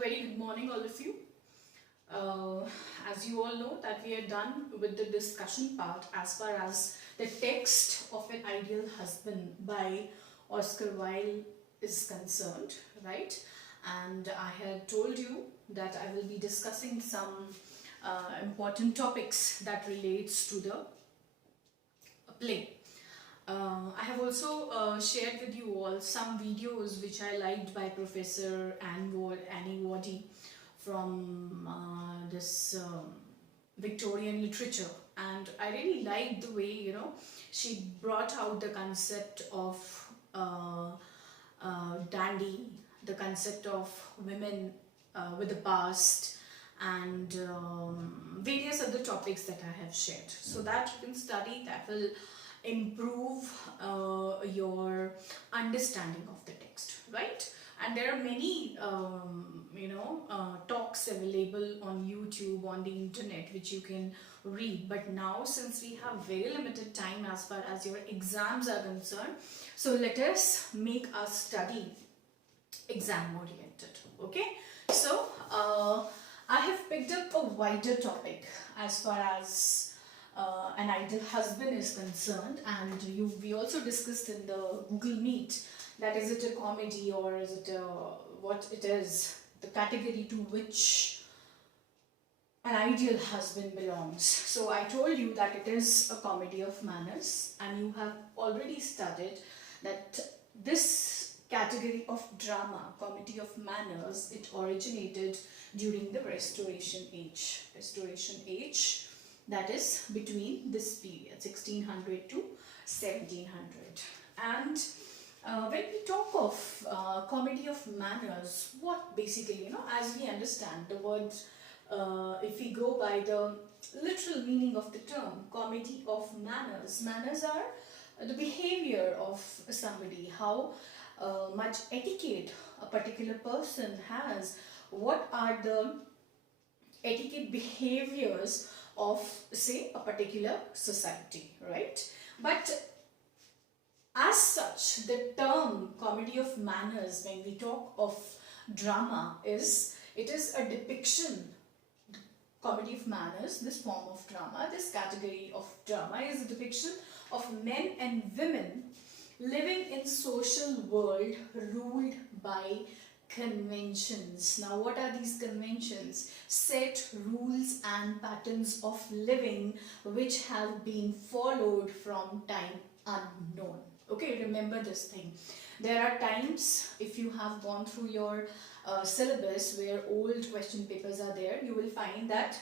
Very good morning, all of you. As you all know that we are done with the discussion part as far as the text of An Ideal Husband by Oscar Wilde is concerned, right? And I had told you that I will be discussing some important topics that relates to the play. I have also shared with you all some videos which I liked by Professor Annie Waddy from this Victorian literature, and I really liked the way she brought out the concept of dandy, the concept of women with the past, and various other topics that I have shared, so that you can study. That will improve your understanding of the text, right? And there are many talks available on YouTube, on the internet, which you can read. But now, since we have very limited time as far as your exams are concerned, so let us make our study exam oriented. Okay, so I have picked up a wider topic as far as An Ideal Husband is concerned, and we also discussed in the Google Meet that is it a comedy or is it what it is, the category to which An Ideal Husband belongs. So I told you that it is a comedy of manners, and you have already studied that this category of drama, comedy of manners, it originated during the Restoration Age. Restoration Age, that is between this period 1600 to 1700. And when we talk of comedy of manners, what basically, as we understand the word, if we go by the literal meaning of the term, comedy of manners, manners are the behavior of somebody, how much etiquette a particular person has, what are the etiquette behaviors of, say, a particular society, right? But as such, the term comedy of manners, when we talk of drama, it is a depiction. Comedy of manners, this form of drama, this category of drama is a depiction of men and women living in social world ruled by conventions. Now, what are these conventions? Set rules and patterns of living which have been followed from time unknown. Okay, remember this thing. There are times, if you have gone through your syllabus where old question papers are there, you will find that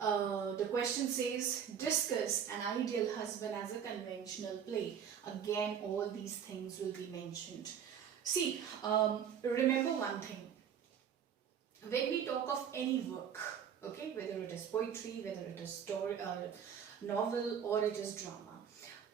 the question says, discuss An Ideal Husband as a conventional play. Again, all these things will be mentioned. See, remember one thing. When we talk of any work, okay, whether it is poetry, whether it is story, novel, or it is drama,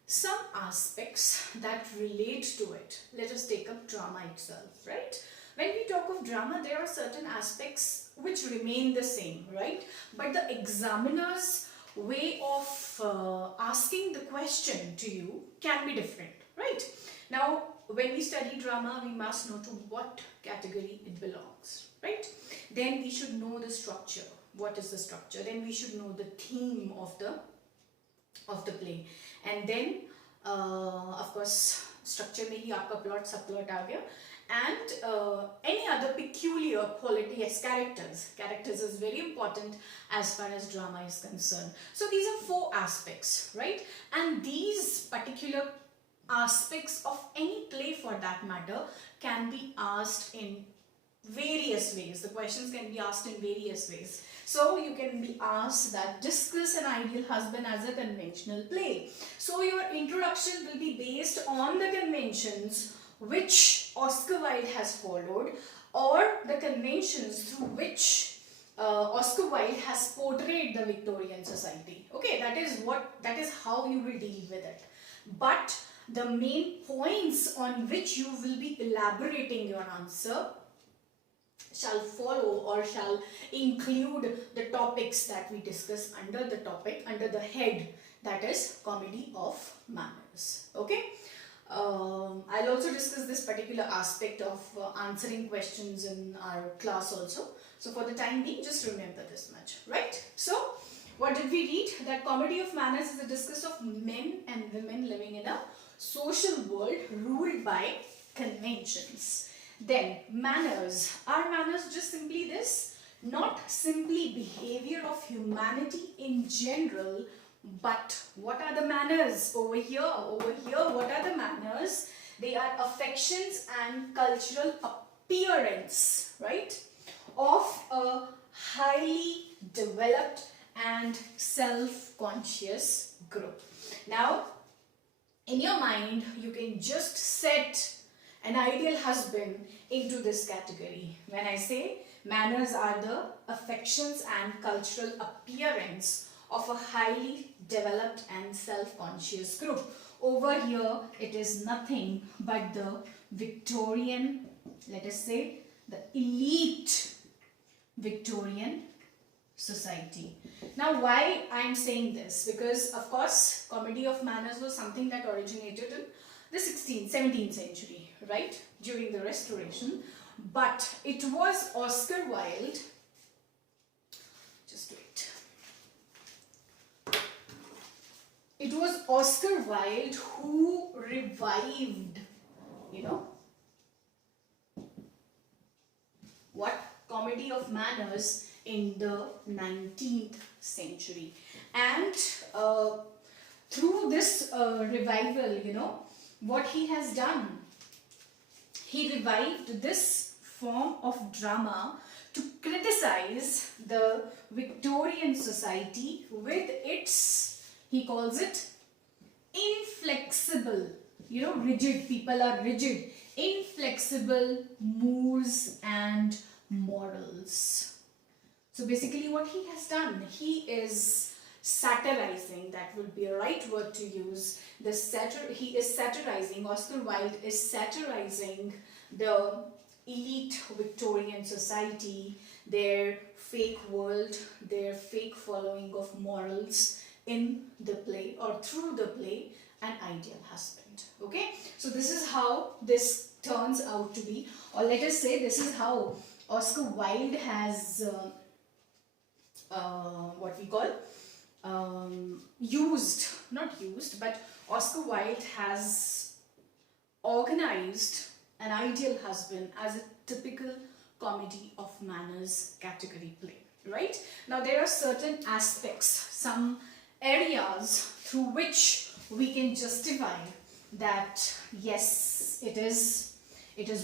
some aspects that relate to it. Let us take up drama itself, right? When we talk of drama, there are certain aspects which remain the same, right? But the examiner's way of asking the question to you can be different, right? Now, when we study drama, we must know to what category it belongs, right? Then we should know the structure. What is the structure? Then we should know the theme of the play. And then, of course, structure में ही आपका plot subplot आ गया, and any other peculiar quality as characters. Characters is very important as far as drama is concerned. So these are 4 aspects, right? And these particular aspects of any play, for that matter, can be asked in various ways. The questions can be asked in various ways. So you can be asked that discuss An Ideal Husband as a conventional play. So your introduction will be based on the conventions which Oscar Wilde has followed, or the conventions through which Oscar Wilde has portrayed the Victorian society. Okay, that is how you will deal with it. But the main points on which you will be elaborating your answer shall follow or shall include the topics that we discuss under the topic, under the head, that is comedy of manners. Okay, I'll also discuss this particular aspect of answering questions in our class also. So for the time being, just remember this much, right? So what did we read? That comedy of manners is a discourse of men and women living in a social world ruled by conventions. Then manners. Are manners just simply this? Not simply behavior of humanity in general, but what are the manners over here? Over here, what are the manners? They are affections and cultural appearance, right, of a highly developed and self-conscious group. Now, in your mind, you can just set an ideal husband into this category. When I say manners are the affections and cultural appearance of a highly developed and self-conscious group. Over here, it is nothing but the Victorian, let us say, the elite Victorian society. Now, why I am saying this? Because, of course, comedy of manners was something that originated in the 16th, 17th century, right? During the Restoration. But it was Oscar Wilde, just wait. It was Oscar Wilde who revived, what? Comedy of manners in the 19th century. And through this revival, what he has done, he revived this form of drama to criticize the Victorian society with its, he calls it, inflexible, rigid, people are rigid, inflexible mores and morals. So basically what he has done, he is satirizing, that would be a right word to use, he is satirizing, Oscar Wilde is satirizing the elite Victorian society, their fake world, their fake following of morals in the play or through the play, An Ideal Husband. Okay, so this is how this turns out to be, or let us say this is how Oscar Wilde has what we call but Oscar Wilde has organized An Ideal Husband as a typical comedy of manners category play, right? Now there are certain aspects, some areas through which we can justify that yes, it is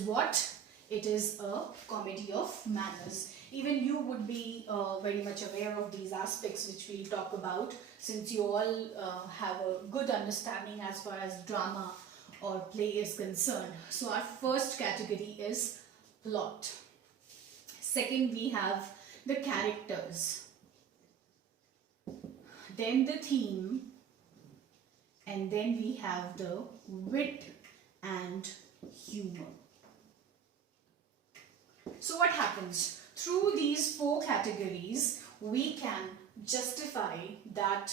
what? It is a comedy of manners. Even you would be very much aware of these aspects which we'll talk about, since you all have a good understanding as far as drama or play is concerned. So our first category is plot. Second, we have the characters. Then the theme. And then we have the wit and humor. So what happens? Through these four categories, we can justify that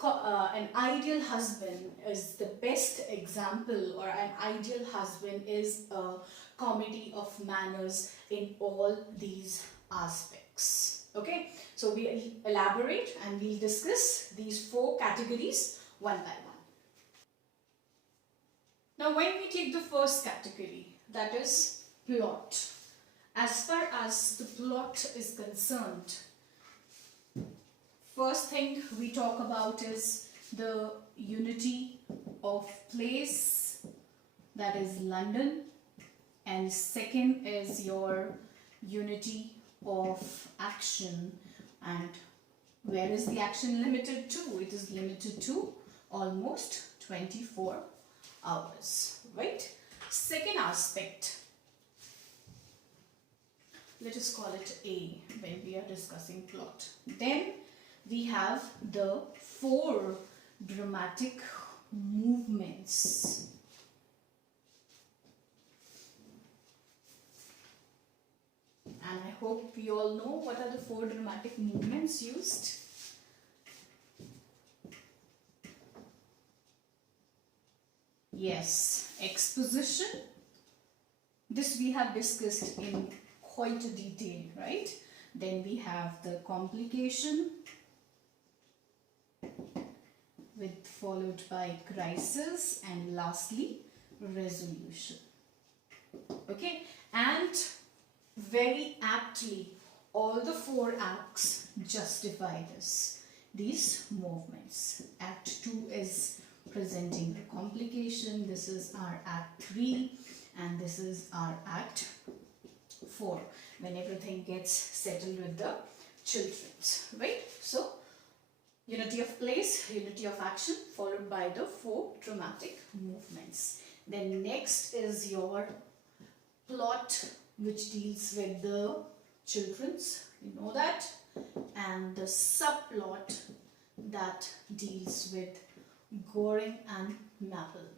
an ideal husband is the best example, or an ideal husband is a comedy of manners in all these aspects. Okay, so we elaborate and we'll discuss these four categories one by one. Now when we take the first category, that is plot. As far as the plot is concerned, first thing we talk about is the unity of place, that is London, and second is your unity of action. And where is the action limited to? It is limited to almost 24 hours, right? Second aspect, let us call it A when we are discussing plot. Then we have the four dramatic movements. And I hope we all know what are the four dramatic movements used. Yes, exposition. This we have discussed in quite a detail, right? Then we have the complication, with followed by crisis, and lastly resolution. Okay, and very aptly all the 4 acts justify these movements. Act 2 is presenting the complication, this is our act 3, and this is our act 4, when everything gets settled with the children, right? So unity of place, unity of action, followed by the 4 dramatic movements. Then next is your plot, which deals with the children's, you know that, and the subplot that deals with Goring and Maple,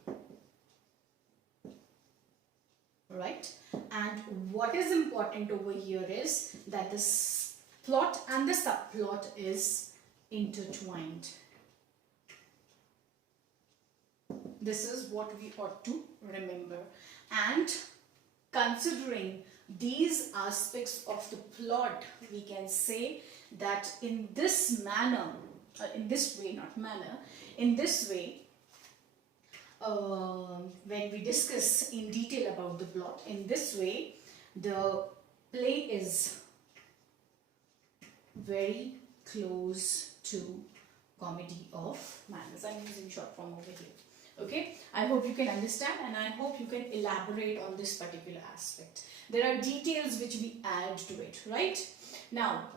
right? And what is important over here is that this plot and the subplot is intertwined. This is what we ought to remember. And considering these aspects of the plot, we can say that in this manner, in this way, not manner, in this way, when we discuss in detail about the plot, in this way, the play is very close to Comedy of Manners. I'm using short form over here. Okay, I hope you can understand, and I hope you can elaborate on this particular aspect. There are details which we add to it, right? Now,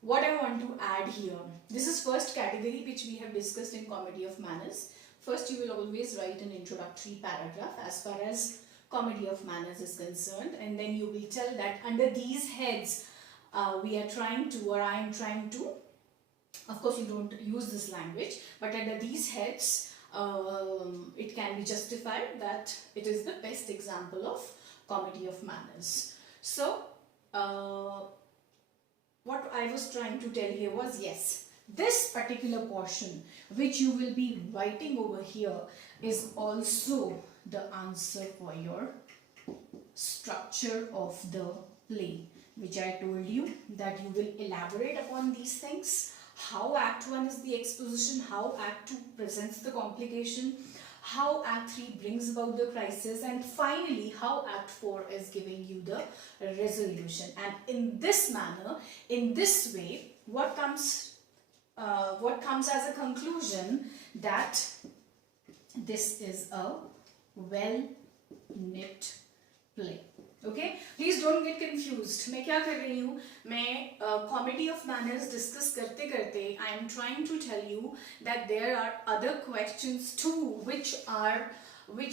what I want to add here, this is first category which we have discussed in Comedy of Manners. First, you will always write an introductory paragraph as far as Comedy of Manners is concerned, and then you will tell that under these heads we are trying to, or I am trying to, of course you don't use this language, but under these heads it can be justified that it is the best example of Comedy of Manners. So what I was trying to tell here was, yes, this particular portion which you will be writing over here is also the answer for your structure of the play, which I told you that you will elaborate upon these things. How Act 1 is the exposition, how Act 2 presents the complication, how Act 3 brings about the crisis, and finally how Act 4 is giving you the resolution. And in this manner, in this way, what comes as a conclusion, that this is a well knit play. Okay, please don't get confused. मैं क्या कर रही हूँ, मैं comedy of manners discuss करते करते I am trying to tell you that there are other questions too which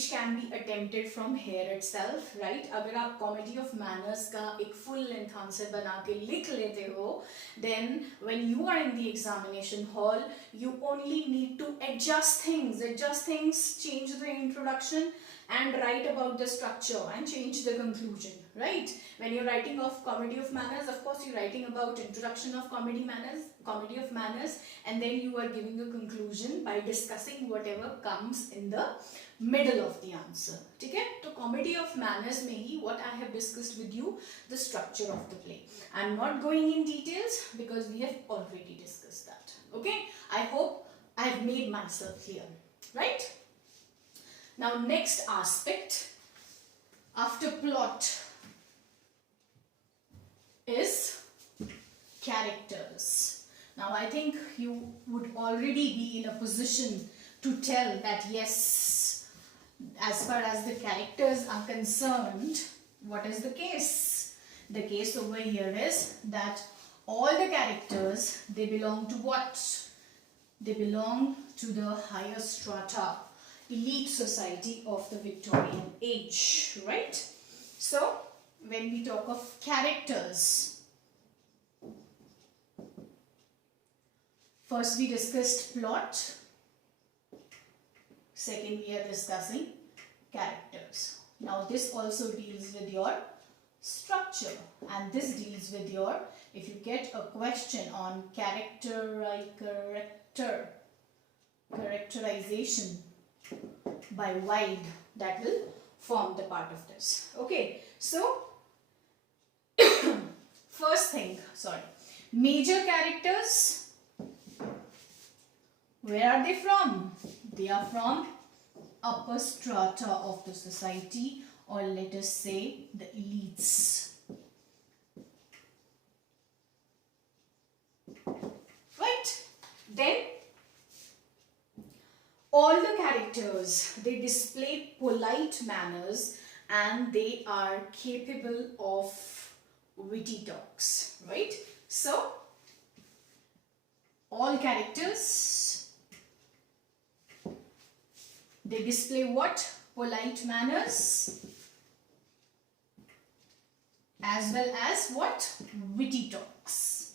can be attempted from here itself, right? अगर आप comedy of manners का एक full length answer बना के लिख लेते हो, then when you are in the examination hall, you only need to adjust things, change the introduction and write about the structure and change the conclusion, right? When you're writing of Comedy of Manners, of course you're writing about introduction of Comedy of Manners, and then you are giving a conclusion by discussing whatever comes in the middle of the answer. Okay? So Comedy of Manners mein hi what I have discussed with you, the structure of the play. I'm not going in details because we have already discussed that. Okay? I hope I have made myself clear, right? Now next aspect after plot is characters. Now I think you would already be in a position to tell that yes, as far as the characters are concerned, what is the case? The case over here is that all the characters, they belong to what? They belong to the higher strata, elite society of the Victorian age, right? So when we talk of characters, first we discussed plot, second we are discussing characters. Now this also deals with your structure, and this deals with your, if you get a question on characterization by Wilde, that will form the part of this. Okay, so first thing, major characters, where are they from? They are from upper strata of the society, or let us say the elites. Right? Then all the characters, they display polite manners and they are capable of witty talks. Right? So all characters, they display what? Polite manners as well as what? Witty talks.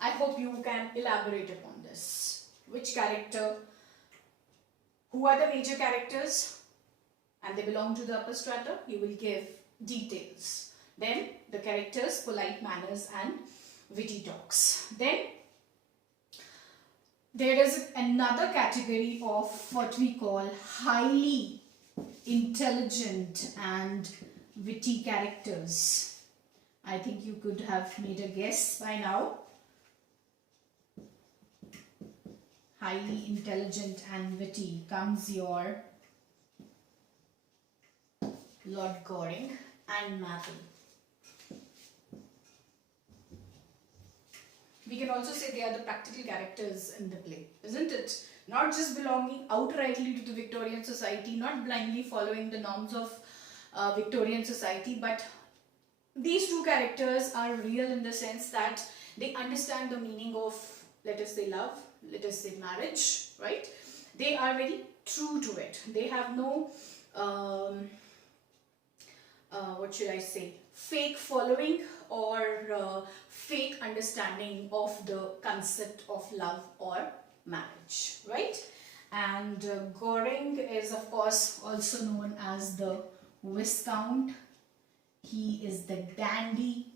I hope you can elaborate upon this. Which character? Who are the major characters? And they belong to the upper strata? You will give details. Then the characters, polite manners and witty talks. Then there is another category of what we call highly intelligent and witty characters. I think you could have made a guess by now. Highly intelligent and witty comes your Lord Goring and Mabel. We can also say they are the practical characters in the play, isn't it? Not just belonging outrightly to the Victorian society, not blindly following the norms of Victorian society, but these two characters are real in the sense that they understand the meaning of, let us say, love, let us say marriage, right? They are very true to it. They have no, what should I say, fake following or fake understanding of the concept of love or marriage, right? And Goring is of course also known as the Viscount. He is the dandy,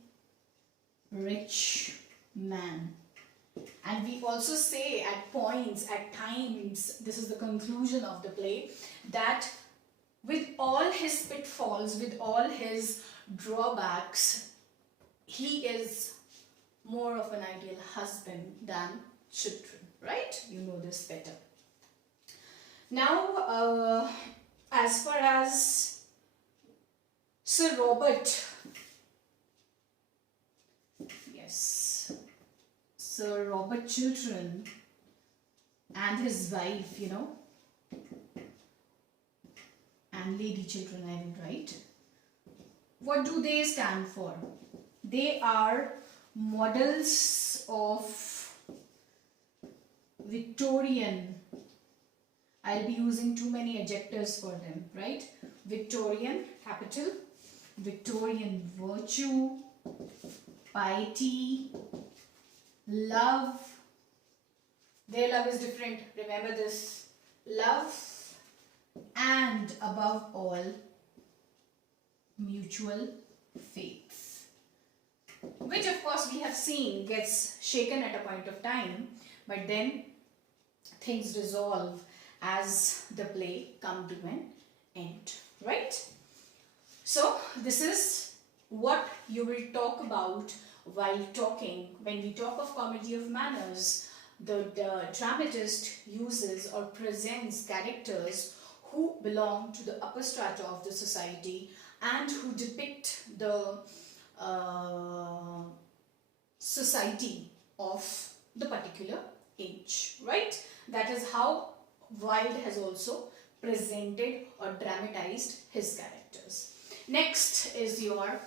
rich man. And we also say at points, at times, this is the conclusion of the play, that with all his pitfalls, with all his drawbacks, he is more of an ideal husband than children, right? You know this better. Now, as far as Sir Robert, yes, Sir Robert Chiltern and his wife, you know, and Lady Chiltern, I will write. What do they stand for? They are models of Victorian. I'll be using too many adjectives for them, right? Victorian, capital, Victorian virtue, piety, love. Their love is different. Remember this. Love, and above all, mutual faith, which of course we have seen gets shaken at a point of time, but then things resolve as the play come to an end, right? So this is what you will talk about while talking. When we talk of comedy of manners, the dramatist uses or presents characters who belong to the upper strata of the society and who depict the society of the particular age, right? That is how Wilde has also presented or dramatized his characters. Next is your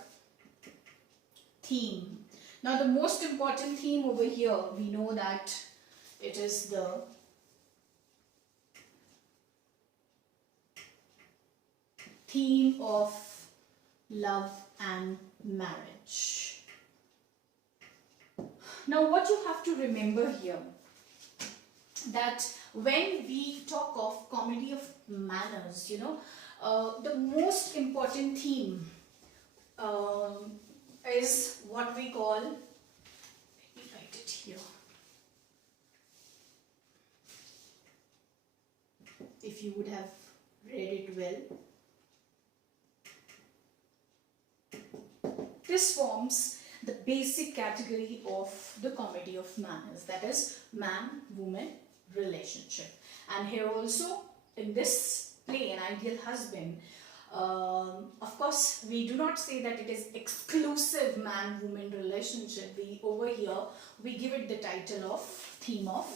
theme. Now the most important theme over here, we know that it is the theme of love and marriage. Now what you have to remember here, that when we talk of comedy of manners, you know, the most important theme is what we call, let me write it here. If if you would have read it well. This forms the basic category of the comedy of manners, that is man-woman relationship. And here also in this play, An Ideal Husband, of course we do not say that it is exclusive man-woman relationship. Over here we give it the title of theme of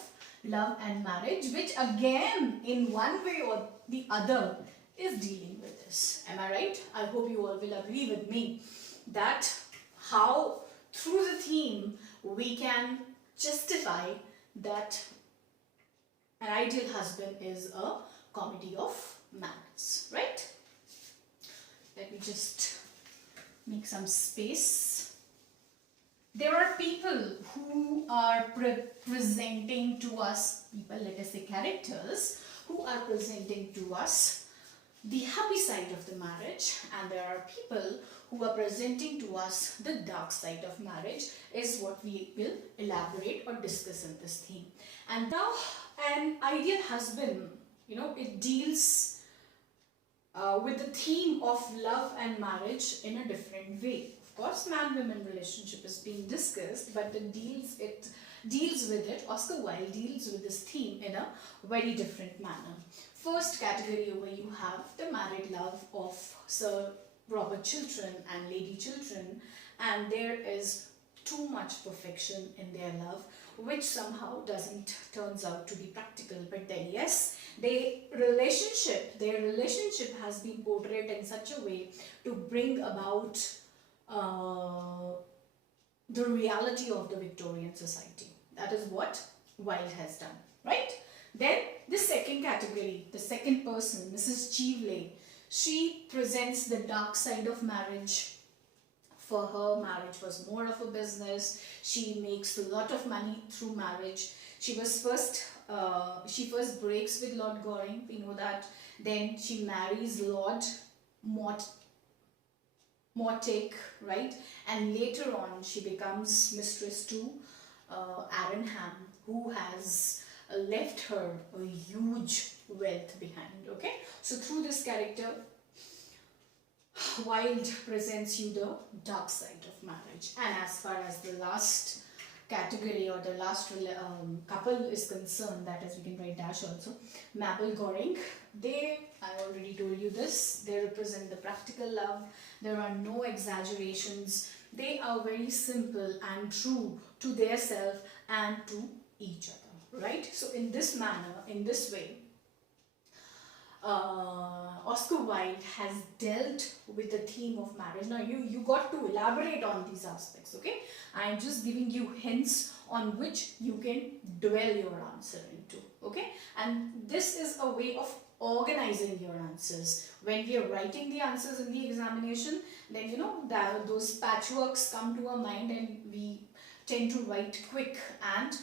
love and marriage, which again in one way or the other is dealing with this. Am I right? I hope you all will agree with me that how through the theme we can justify that An Ideal Husband is a comedy of manners, right? Let me just make some space. There are people who are presenting to us, let us say characters, who are presenting to us the happy side of the marriage, and there are people who are presenting to us the dark side of marriage, is what we will elaborate or discuss in this theme. And now, An Ideal Husband, it deals with the theme of love and marriage in a different way. Of course, man-woman relationship is being discussed, but it deals with it. Oscar Wilde deals with this theme in a very different manner. First category over, you have the married love of Sir Robert Chiltern and Lady Chiltern, and there is too much perfection in their love, which somehow turns out to be practical. But then yes, their relationship has been portrayed in such a way to bring about the reality of the Victorian society. That is what Wilde has done, right? Then the second category, the second person, Mrs. Cheveley, she presents the dark side of marriage. For her, marriage was more of a business. She makes a lot of money through marriage. She first breaks with Lord Goring, we know that. Then she marries Lord Mortaic, right? And later on she becomes mistress to Arunham, who has left her a huge wealth behind. Okay, so through this character, Wilde presents you the dark side of marriage. And as far as the last category or the last couple is concerned, that is, we can write dash also, Mabel Goring, I already told you this, they represent the practical love. There are no exaggerations. They are very simple and true to their self and to each other, right? So in this manner, in this way, Oscar Wilde has dealt with the theme of marriage. Now you got to elaborate on these aspects, okay? I am just giving you hints on which you can dwell your answer into, okay? And this is a way of organizing your answers. When we are writing the answers in the examination, then those patchworks come to our mind and we tend to write quick, and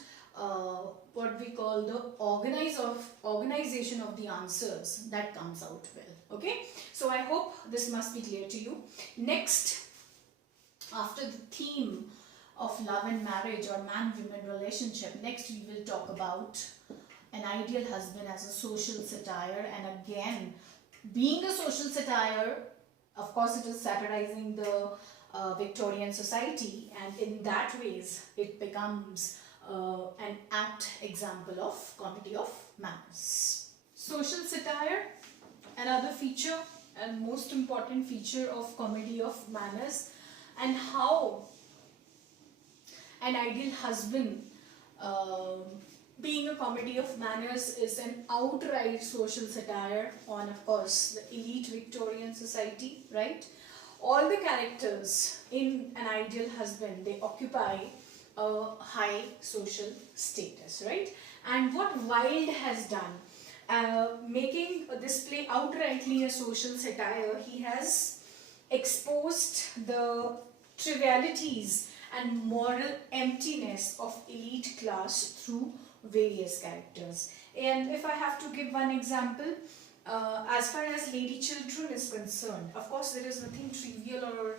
what we call the organization of the answers, that comes out well, okay? So I hope this must be clear to you. Next, after the theme of love and marriage or man-woman relationship, next we will talk about An Ideal Husband as a social satire. And again, being a social satire, of course it is satirizing the Victorian society, and in that ways it becomes an apt example of comedy of manners. Social satire, another feature and most important feature of comedy of manners, and how An Ideal Husband, being a comedy of manners, is an outright social satire on, of course, the elite Victorian society, right? All the characters in An Ideal Husband, they occupy a high social status, right? And what Wilde has done, making this play outrightly a social satire, he has exposed the trivialities and moral emptiness of elite class through various characters. And if I have to give one example, as far as Lady Chiltern is concerned, of course there is nothing trivial or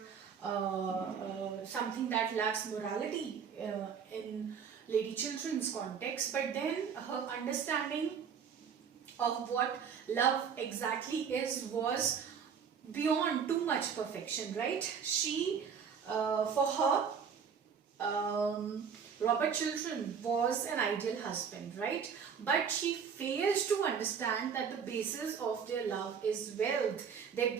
something that lacks morality in Lady Chiltern's context, but then her understanding of what love exactly is was beyond too much perfection, right? She, for her, Robert Chiltern was an ideal husband, right? But she fails to understand that the basis of their love is wealth. The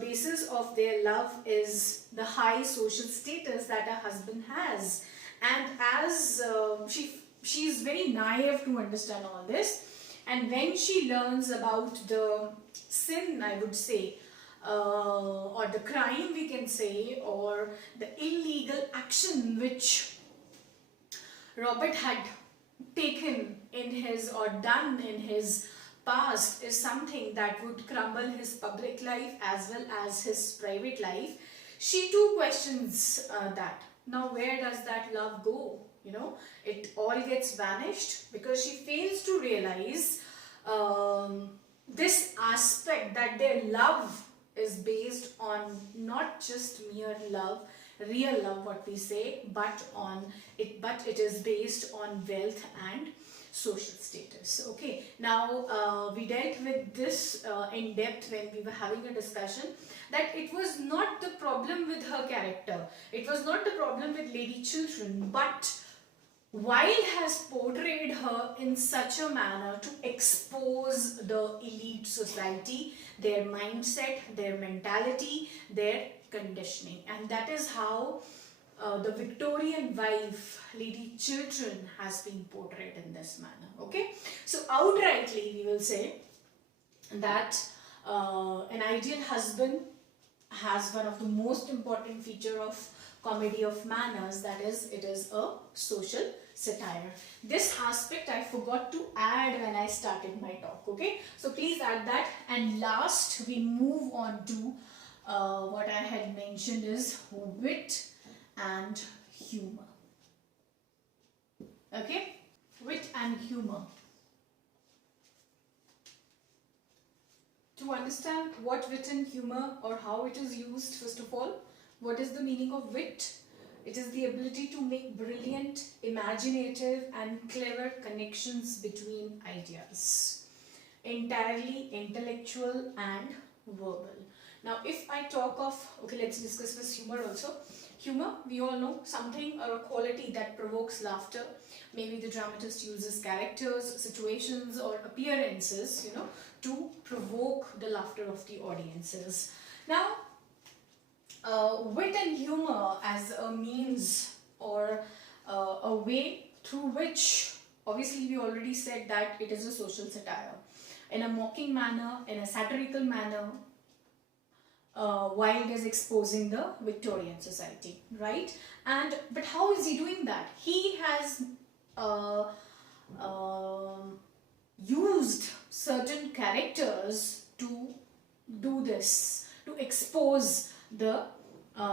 basis of their love is the high social status that a husband has. And as she is very naive to understand all this, and when she learns about the sin, I would say, or the crime we can say, or the illegal action which Robert had taken in his or done in his past is something that would crumble his public life as well as his private life, she too questions that. Now, where does that love go? You know, it all gets vanished because she fails to realize this aspect that their love is based on not just mere love, real love what we say, but it is based on wealth and social status. Okay, now we dealt with this in depth when we were having a discussion, that it was not the problem with her character, it was not the problem with Lady Chiltern, but Wilde has portrayed her in such a manner to expose the elite society, their mindset, their mentality, their conditioning. And that is how the Victorian wife, Lady Chiltern, has been portrayed in this manner. Okay, so outrightly we will say that an ideal husband has one of the most important feature of comedy of manners, that is, it is a social satire. This aspect I forgot to add when I started my talk. Okay, so please add that. And last we move on to what I had mentioned is wit and humor. Okay, wit and humor. To understand what wit and humor or how it is used, first of all, what is the meaning of wit? It is the ability to make brilliant, imaginative and clever connections between ideas. Entirely intellectual and verbal. Now if I talk of, okay, let's discuss this humor also. Humor, we all know, something or a quality that provokes laughter. Maybe the dramatist uses characters, situations or appearances, you know, to provoke the laughter of the audiences. Now, wit and humor as a means or a way through which, obviously we already said that it is a social satire. In a mocking manner, in a satirical manner, Wilde is exposing the Victorian society, right? And but how is he doing that? He has used certain characters to do this, to expose the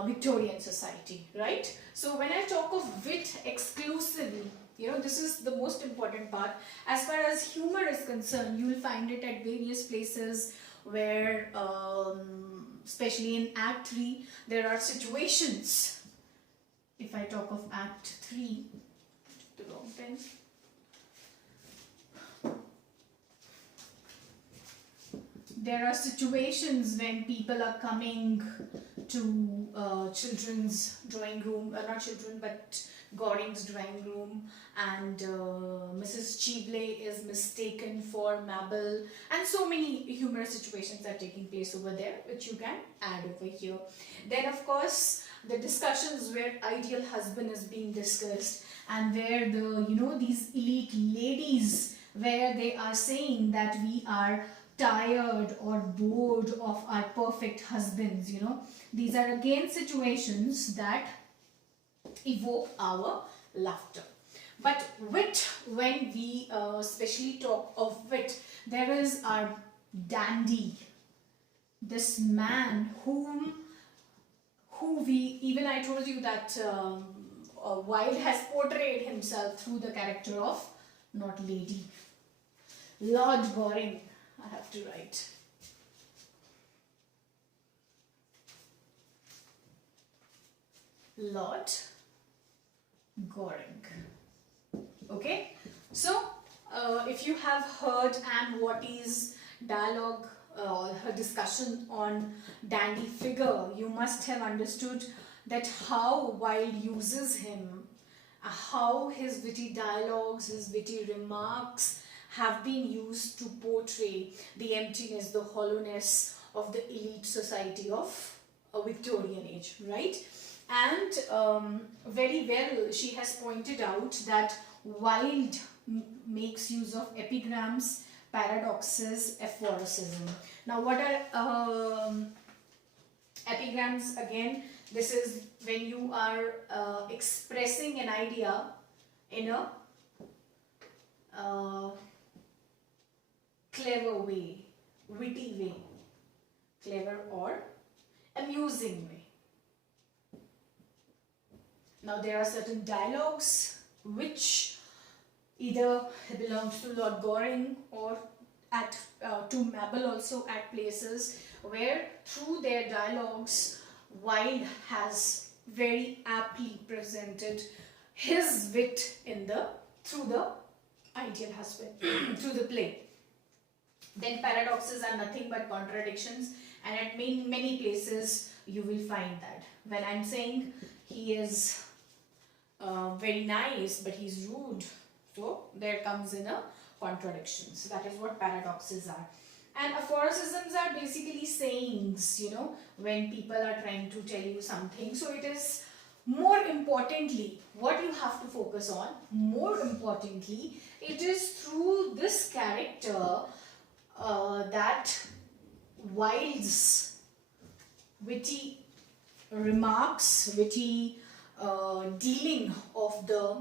Victorian society, right? So when I talk of wit exclusively, you know, this is the most important part. As far as humor is concerned, you will find it at various places where, especially in Act 3, there are situations. If I talk of Act 3, the wrong pen. There are situations when people are coming to children's drawing room, not children but Goring's drawing room, and Mrs. Cheveley is mistaken for Mabel, and so many humorous situations are taking place over there, which you can add over here. Then of course the discussions where ideal husband is being discussed, and where the, you know, these elite ladies, where they are saying that we are tired or bored of our perfect husbands, you know. These are again situations that evoke our laughter. But wit, when we especially talk of wit, there is our dandy, this man who we, even I told you that Wilde has portrayed himself through the character of, not lady, Lord Goring. I have to write. Lord Goring. Okay, so if you have heard Anne Watty's dialogue or her discussion on dandy figure, you must have understood that how Wilde uses him, how his witty dialogues, his witty remarks have been used to portray the emptiness, the hollowness of the elite society of a Victorian age, right? And very well, she has pointed out that Wilde makes use of epigrams, paradoxes, aphorism. Now, what are epigrams? Again, this is when you are expressing an idea in a clever way, witty way, clever or amusing way. Now, there are certain dialogues which either belongs to Lord Goring or to Mabel also, at places where through their dialogues Wilde has very aptly presented his wit through the ideal husband, through the play. Then paradoxes are nothing but contradictions, and at many places you will find that. When I'm saying he is very nice but he's rude, so there comes in a contradiction. So that is what paradoxes are. And aphorisms are basically sayings, when people are trying to tell you something. So it is more importantly, what you have to focus on, more importantly, it is through this character that Wilde's witty remarks, witty dealing of the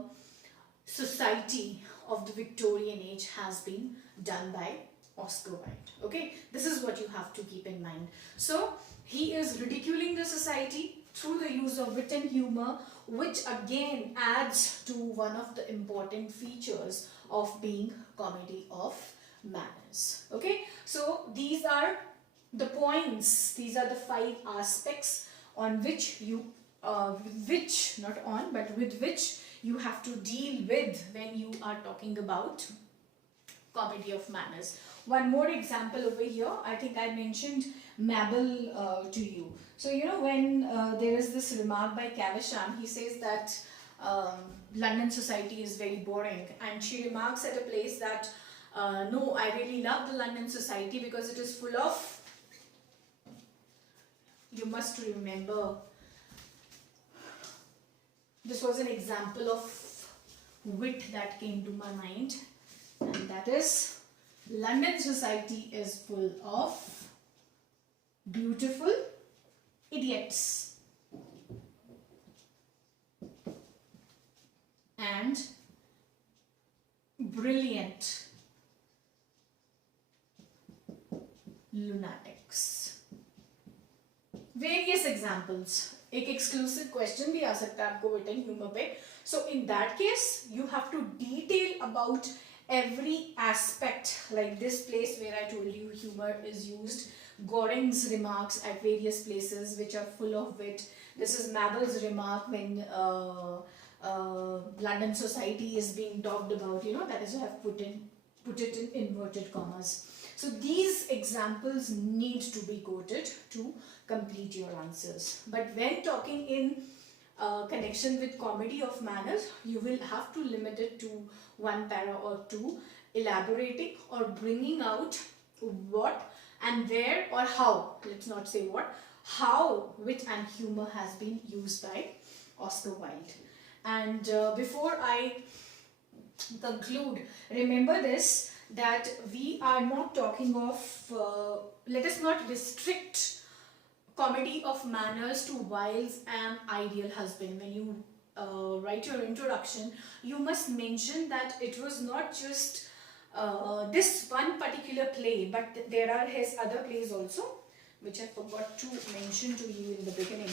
society of the Victorian age has been done by Oscar Wilde. Okay, this is what you have to keep in mind. So he is ridiculing the society through the use of wit and humor, which again adds to one of the important features of being comedy of manners. Okay, so these are the points, these are the 5 aspects on which you with which you have to deal with when you are talking about comedy of manners. One more example over here. I think I mentioned Mabel to you. So when there is this remark by Cavesham, he says that London society is very boring, and she remarks at a place that no, I really love the London society because it is full of, you must remember, this was an example of wit that came to my mind, and that is, London society is full of beautiful idiots and brilliant lunatics. Various examples. एक exclusive question भी आ सकता है आपको wit and humor पे. So in that case, you have to detail about every aspect, like this place where I told you humor is used, Goring's remarks at various places which are full of wit. This is Mabel's remark when London society is being talked about, that is, I have put it in inverted commas. So these examples need to be quoted to complete your answers. But when talking in connection with comedy of manners, you will have to limit it to 1 para or 2, elaborating or bringing out what and where or how, let's not say what, how wit and humor has been used by Oscar Wilde. And before I conclude, remember this, that we are not talking of, let us not restrict comedy of manners to Wilde's An Ideal Husband. When you write your introduction, you must mention that it was not just this one particular play, but there are his other plays also, which I forgot to mention to you in the beginning,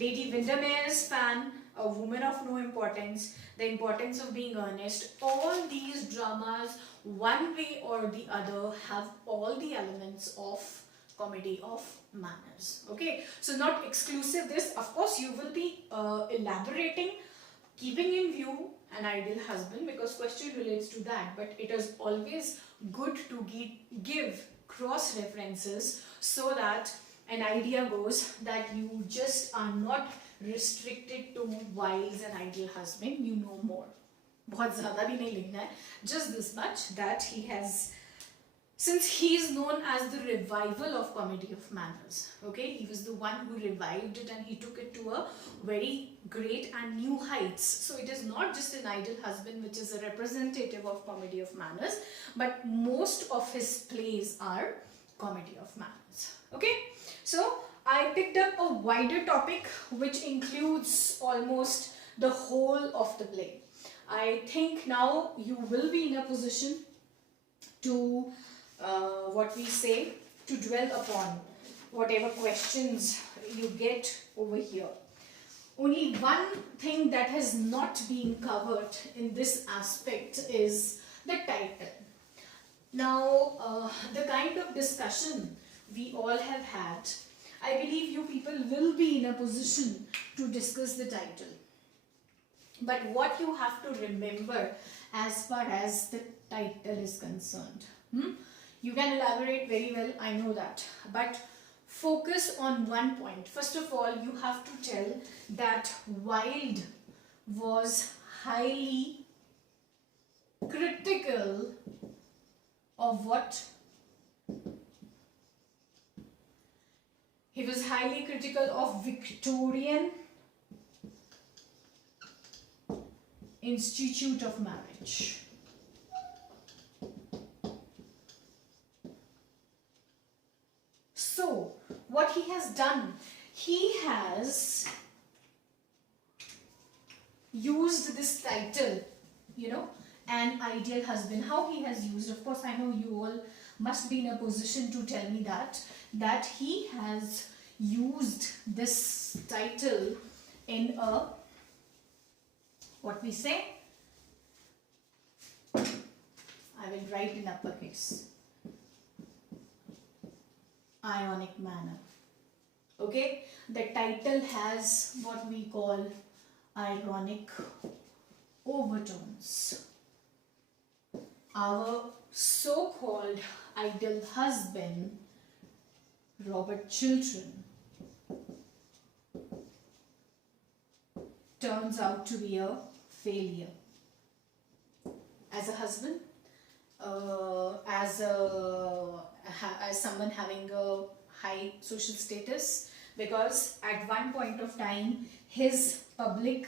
Lady Windermere's Fan, A Woman of No Importance, The Importance of Being Earnest. All these dramas, one way or the other, have all the elements of comedy of manners. Okay, so not exclusive this. Of course, you will be elaborating keeping in view an ideal husband, because question relates to that, but it is always good to give cross references so that an idea goes that you just are not restricted to Wilde's An Ideal Husband, you know more. बहुत ज़्यादा भी नहीं लिखना है, just this much that he has, since he is known as the revival of Comedy of Manners, okay, he was the one who revived it and he took it to a very great and new heights. So it is not just An Ideal Husband which is a representative of Comedy of Manners, but most of his plays are Comedy of Manners, okay. So I picked up a wider topic which includes almost the whole of the play. I think now you will be in a position to what we say, to dwell upon whatever questions you get over here. Only one thing that has not been covered in this aspect is the title. Now, the kind of discussion we all have had, I believe you people will be in a position to discuss the title. But what you have to remember as far as the title is concerned, you can elaborate very well, I know that, but focus on one point. First of all, you have to tell that Wilde was highly critical of what? He was highly critical of Victorian Institute of Marriage. So, what he has done, he has used this title, you know, An Ideal Husband. How he has used, of course, I know you all must be in a position to tell me that he has used this title in a, what we say, I will write in uppercase, ironic manner. Okay, the title has what we call ironic overtones. Our so-called ideal husband, Robert Chiltern, turns out to be a failure as a husband, as someone having a high social status, because at one point of time his public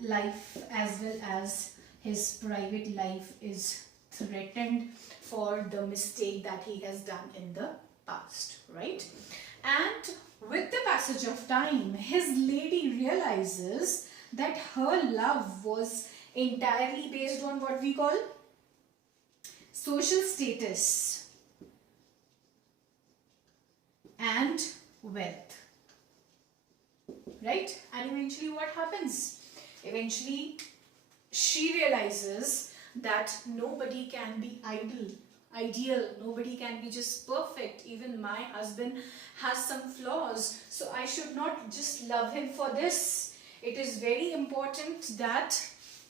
life as well as his private life is threatened for the mistake that he has done in the past, right? And with the passage of time, his lady realizes that her love was entirely based on what we call social status and wealth, right? And eventually what happens? Eventually she realizes that nobody can be ideal, nobody can be just perfect. Even my husband has some flaws, so I should not just love him for this. It is very important that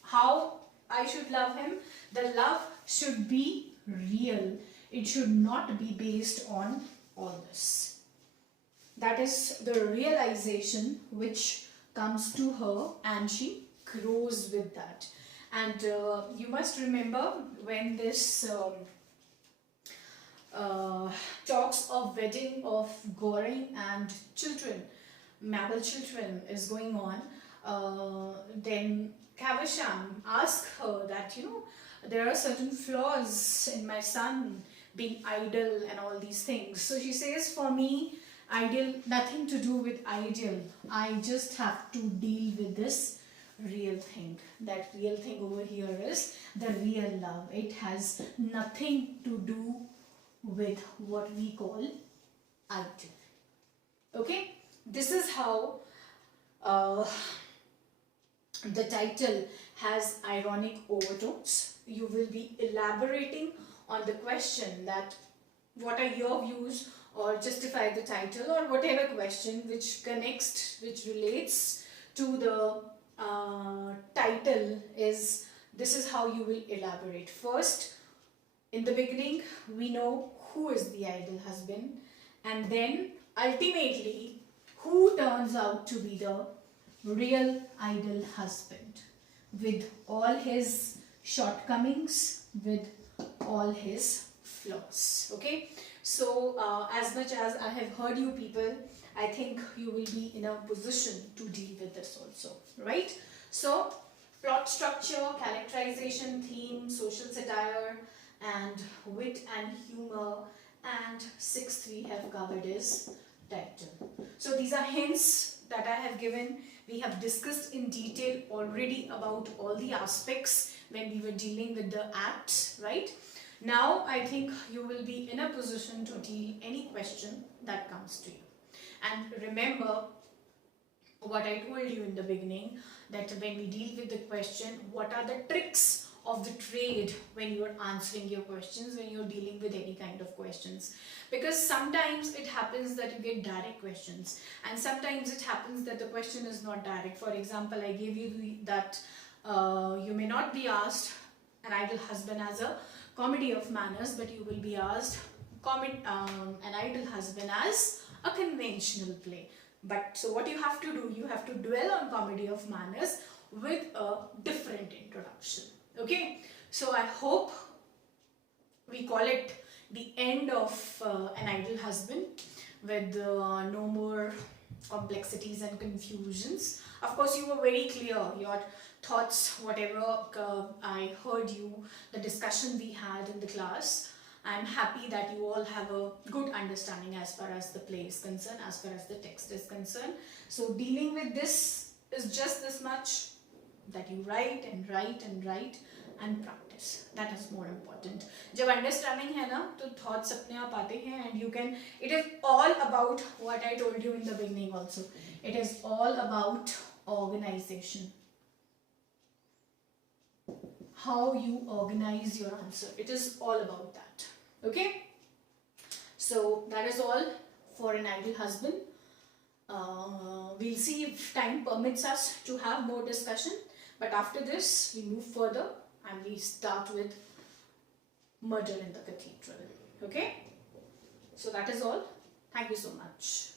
how I should love him, the love should be real. It should not be based on all this. That is the realization which comes to her, and she grows with that. And you must remember when this talks of wedding of Goring and Chiltern, Mabel Chiltern is going on, then Caversham asked her that, you know, there are certain flaws in my son being idle and all these things. So she says, for me, ideal, nothing to do with ideal. I just have to deal with this real thing. That real thing over here is the real love. It has nothing to do with what we call ideal. Okay, this is how the title has ironic overtones. You will be elaborating on the question that what are your views, or justify the title, or whatever question which connects, which relates to the title is, this is how you will elaborate. First, in the beginning, we know who is the ideal husband, and then ultimately, who turns out to be the real ideal husband with all his shortcomings, with all his flaws. Okay, so as much as I have heard you people, I think you will be in a position to deal with this also, right? So plot structure, characterization, theme, social satire, and wit and humor, and sixth we have covered is title. So these are hints that I have given. We have discussed in detail already about all the aspects when we were dealing with the acts, right? Now I think you will be in a position to deal any question that comes to you. And remember what I told you in the beginning, that when we deal with the question, what are the tricks of the trade when you're answering your questions, when you're dealing with any kind of questions. Because sometimes it happens that you get direct questions, and sometimes it happens that the question is not direct. For example, I gave you that you may not be asked an ideal husband as a comedy of manners, but you will be asked an ideal husband as a conventional play. But so what you have to do, you have to dwell on comedy of manners with a different introduction. Okay, so I hope we call it the end of an ideal husband with no more complexities and confusions. Of course, you were very clear, your thoughts, whatever I heard you, the discussion we had in the class. I'm happy that you all have a good understanding as far as the play is concerned, as far as the text is concerned. So dealing with this is just this much, that you write and write and write and practice. That is more important. जब understanding है ना, तो thoughts अपने आप आते हैं, and you can. It is all about what I told you in the beginning also. It is all about organization. How you organize your answer. It is all about that. Okay. So that is all for an ideal husband. We'll see if time permits us to have more discussion. But after this, we move further and we start with Murder in the Cathedral. Okay? So that is all. Thank you so much.